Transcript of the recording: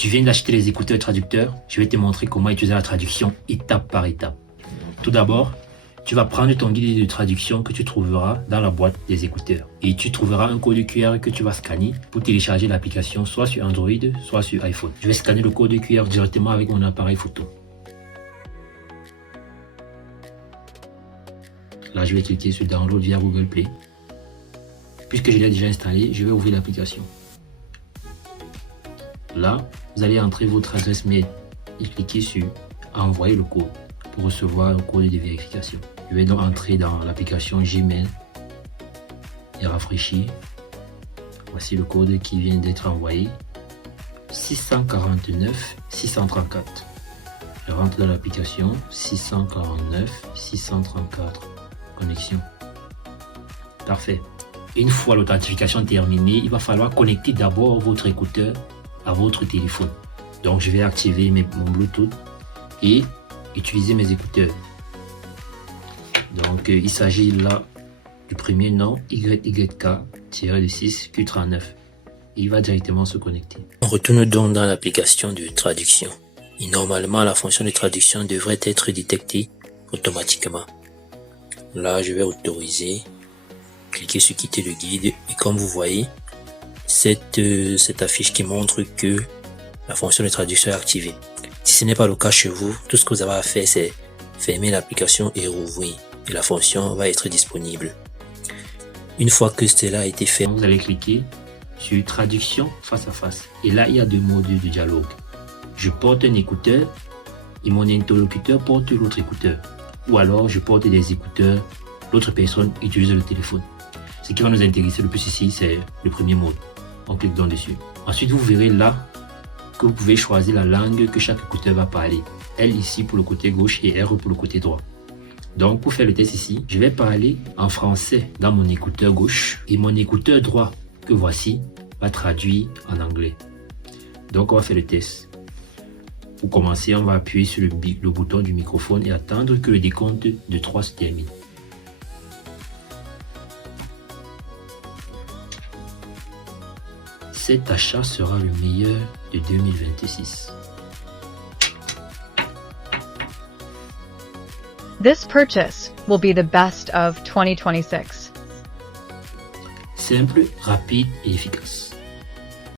Tu viens d'acheter les écouteurs traducteurs. Je vais te montrer comment utiliser la traduction étape par étape. Tout d'abord, tu vas prendre ton guide de traduction que tu trouveras dans la boîte des écouteurs. Et tu trouveras un code QR que tu vas scanner pour télécharger l'application soit sur Android, soit sur iPhone. Je vais scanner le code QR directement avec mon appareil photo. Là, je vais cliquer sur Download via Google Play. Puisque je l'ai déjà installé, je vais ouvrir l'application. Là, vous allez entrer votre adresse mail et cliquer sur Envoyer le code pour recevoir un code de vérification. Je vais donc entrer dans l'application Gmail et rafraîchir. Voici le code qui vient d'être envoyé. 649 634. Je rentre dans l'application 649 634. Connexion. Parfait. Une fois l'authentification terminée, il va falloir connecter d'abord votre écouteur à votre téléphone. Donc je vais activer mon Bluetooth et utiliser mes écouteurs. Donc il s'agit là du premier nom YYK-6Q39. Il va directement se connecter. On retourne donc dans l'application de traduction. Et normalement la fonction de traduction devrait être détectée automatiquement. Là je vais autoriser, cliquer sur quitter le guide et comme vous voyez, cette affiche qui montre que la fonction de traduction est activée. Si ce n'est pas le cas chez vous, tout ce que vous avez à faire, c'est fermer l'application et rouvrir. Et la fonction va être disponible. Une fois que cela a été fait, vous allez cliquer sur traduction face à face. Et là, il y a deux modes de dialogue. Je porte un écouteur et mon interlocuteur porte l'autre écouteur. Ou alors, je porte des écouteurs, l'autre personne utilise le téléphone. Ce qui va nous intéresser le plus ici, c'est le premier mode. On clique donc dessus. Ensuite, vous verrez là que vous pouvez choisir la langue que chaque écouteur va parler. L ici pour le côté gauche et R pour le côté droit. Donc, pour faire le test ici, je vais parler en français dans mon écouteur gauche et mon écouteur droit que voici va traduire en anglais. Donc, on va faire le test. Pour commencer, on va appuyer sur le bouton du microphone et attendre que le décompte de 3 se termine. Cet achat sera le meilleur de 2026. This purchase will be the best of 2026. Simple, rapide et efficace.